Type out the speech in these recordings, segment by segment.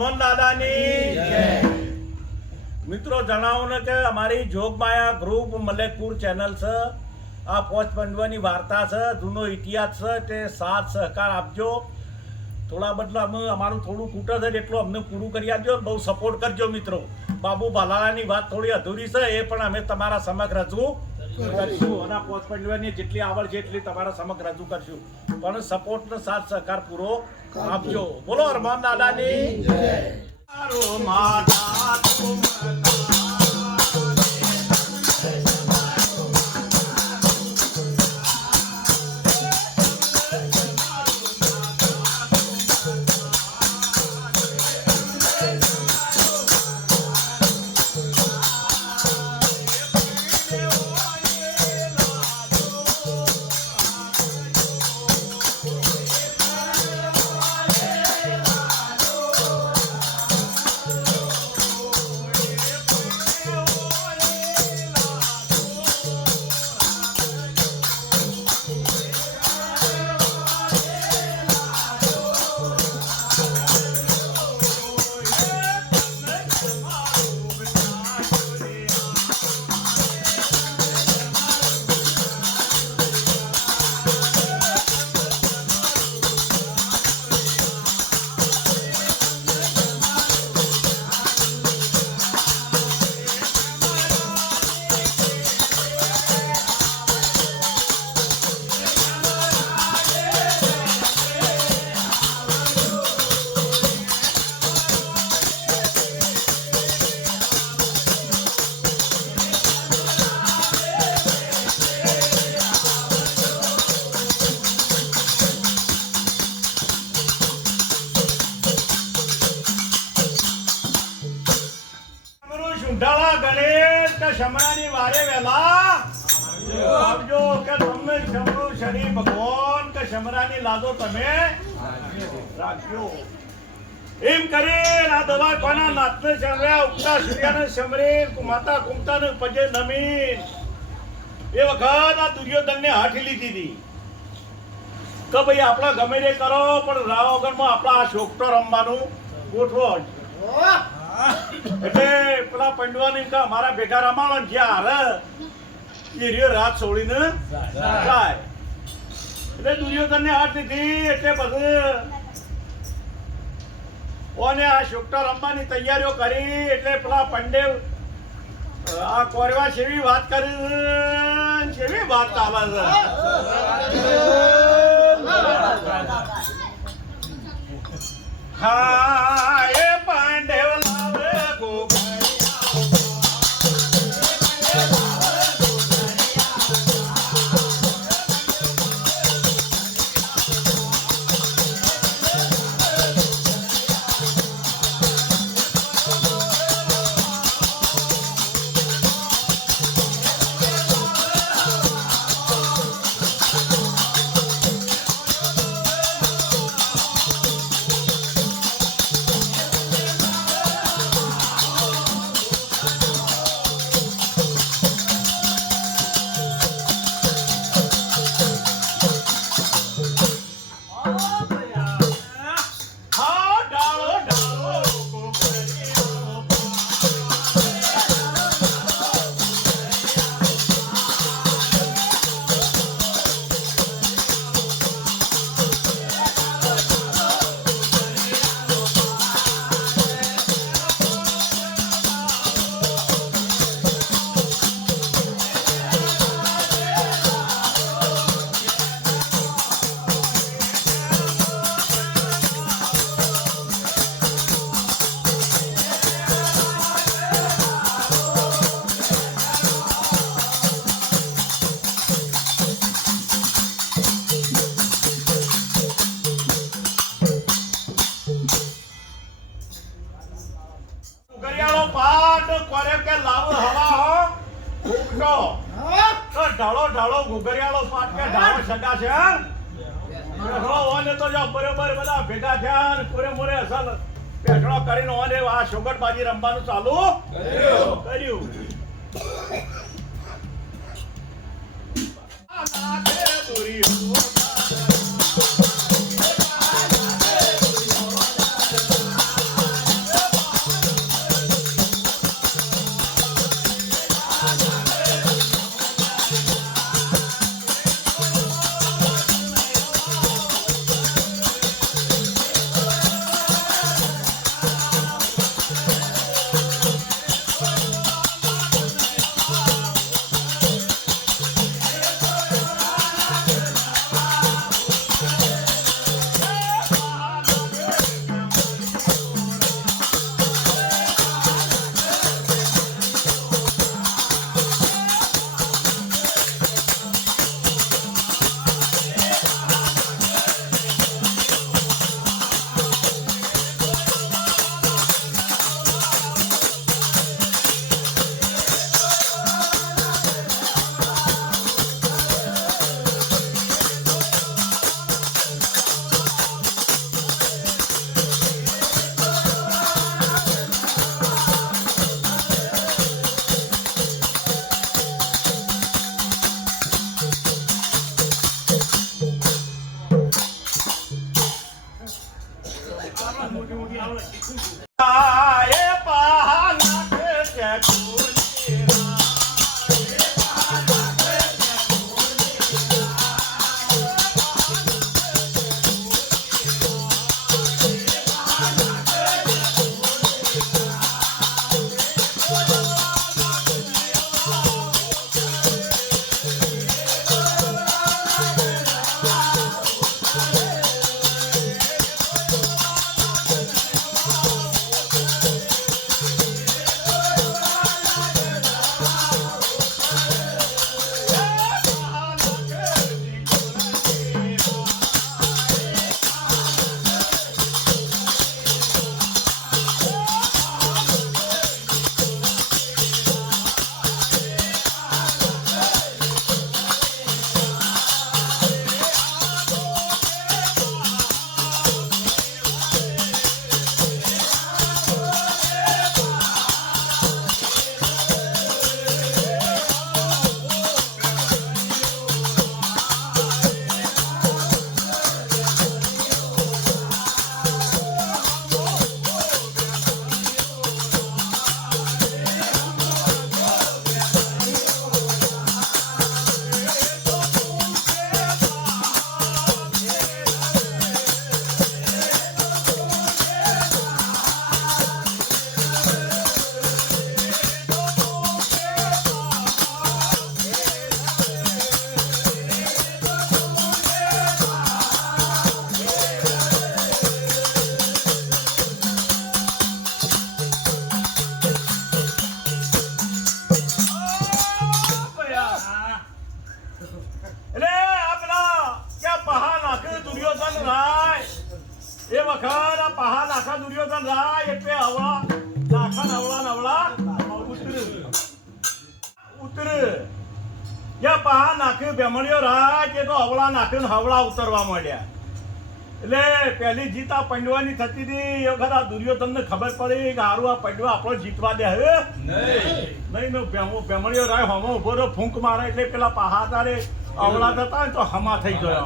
હરમોન દાદાની જય। મિત્રો જણાવો ને કે અમારી જોગમાયા ગ્રુપ મલેકપુર ચેનલ છે, આ પોચ પંડવાની વાર્તા છે, જૂનો ઇતિહાસ છે, તે સાથ સહકાર આપજો। થોડા બદલા અમે અમારું થોડું ખૂટે છે એટલું અમને પૂરું કરી આપજો, બહુ સપોર્ટ કરજો મિત્રો। બાબુ ભાલાળાની વાત થોડી અધૂરી છે, એ પણ અમે તમારા સમક્ષ રજૂ કરીશું અને પોચ પંડવાની જેટલી આવડશે એટલી તમારા સમક્ષ રજૂ કરશું, પણ સપોર્ટ ને સાથ સહકાર પૂરો આપજો। બોલો હરમોન દાદાની જય। માતા તુમ ગણેશ કે શમરાની વારે વેલા આવજો કે તમને શમરુ શનિ ભગવાન કે શમરાની લાદો તમે રાખજો। એમ કરી આ દવા કોના નાથને શમર્યા ઉગતા સૂર્યને શમરી માતા કુમતાને પજે નમી એ વખત આ દુર્યોધનને હાથી લીધી હતી કે ભાઈ આપણે ગમે તે કરો પણ રાવ વગરમાં આપણા આ શોકટો રમવાનું ગોઠવો। એટલે પેલા પંડવાની કે અમારા ભેગા રમાડો ને જ્યાં હારે એ રહ્યો રાત છોડીને જાય એટલે દુર્યોધન ને હાથ લીધી એટલે પછી ઓને આ શોકટા રમવાની તૈયારીઓ કરી એટલે પેલા પંડે આ કોરવા જેવી વાત કરી જેવી વાત આવે છે। હા એ પાંડે ઢાળો ઢાળો ઘુઘરિયાળો પાટ કે ઢાળો સગા છે ઓને તો જો બરોબર બધા ભેગા થયા ને પૂરે મોરે અસલ પેટણો કરીને ઓને આ શોગટબાજી રમવાનું ચાલુ કર્યું। એ પહા નાખે છે કુરની એ વખત આ પહા નાખા દુર્યોધન રાય એટલે હવળા નાખા નવળા ઉતર યા પહા નાખ્યું બેમણિયો રાય કે તો હવળા નાખ્યું હવળા ઉતરવા માંડ્યા એટલે પહેલી જીત આ પંડવાની થતી હતી એ વખત આ દુર્યોધન ને ખબર પડી કે હારું આ પંડવા આપણો જીતવા દે હવે નહીં બેમણિયો રાય હમો ઉભો રહ્યો ફૂંક મારે એટલે પેલા પહા તારે હવળા થતા ને તો હમા થઈ ગયો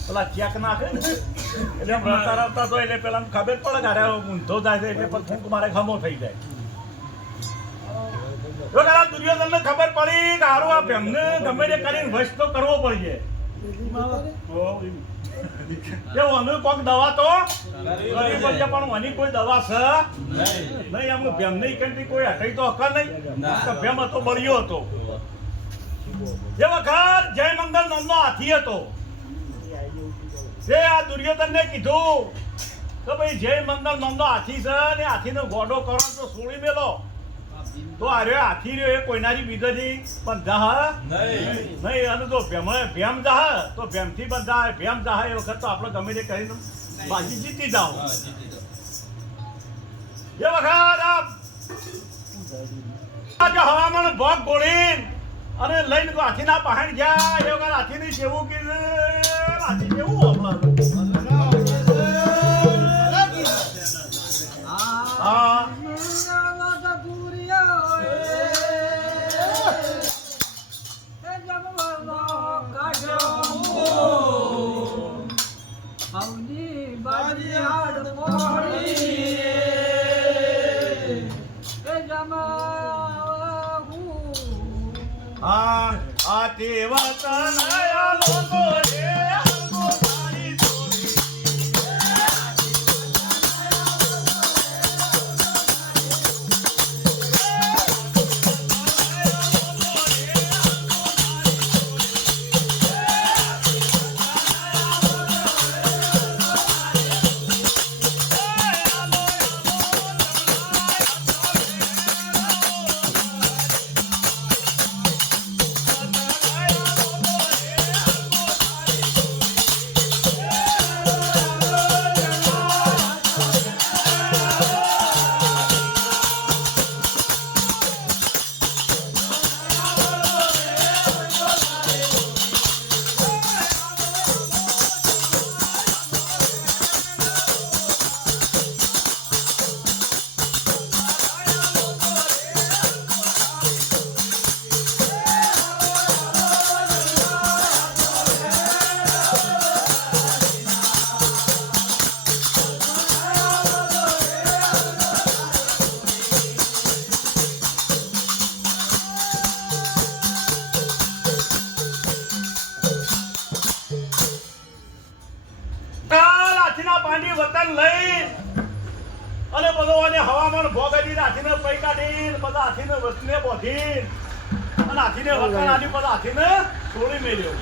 પેલા ચેક નાખે ને એટલે રમતા રમતા તો એટલે પેલા ખબર પડે કે અરે ઊંધો થાય છે એટલે ફૂંક મારે ખમો થઈ જાય દુર્યોધન ને ખબર પડી કે હારું આ ભેમને ગમે તે કરીને વશ તો કરવો પડશે અમે કોક દવા તો કરવી પડશે પણ આની કોઈ દવા છે નહીં અમને ભેમ નહીં કંઈ કોઈ હટાઈ તો હકા નહીં ભેમ હતો બળ્યો હતો એ વખત જય મંગલ નામનો હાથી હતો આ દુર્યોધન ને કીધું કે ભાઈ જય મંગલ નામનો હાથી છે ને હાથીનો ગોડો કરો તો સોળી મેલો તો અરે હાથી રહ્યો એ કોઈનારી બીજાથી બંધા નહીં અને તો ભેમ જાહ તો ભેમથી બંધા ભેમ જાહ એ વખત તો આપણે ગમે તે કરીને બાજી જીતી જાઓ એ વખત હવામાન ભોગ ગોળી અને લઈને હાથીના પહાડ ગયા એ વખત હાથીની સેવું કીધું હાથી કેવું હમણાં હા આ તેવા લોકો વતન લઈ અને બધો અને હવામાન ભોગવી હાથીને પૈ કાઢી બધા હાથીને વતને બોધી અને હાથીને વતન આની બધા હાથીને છોડી મેલ્યો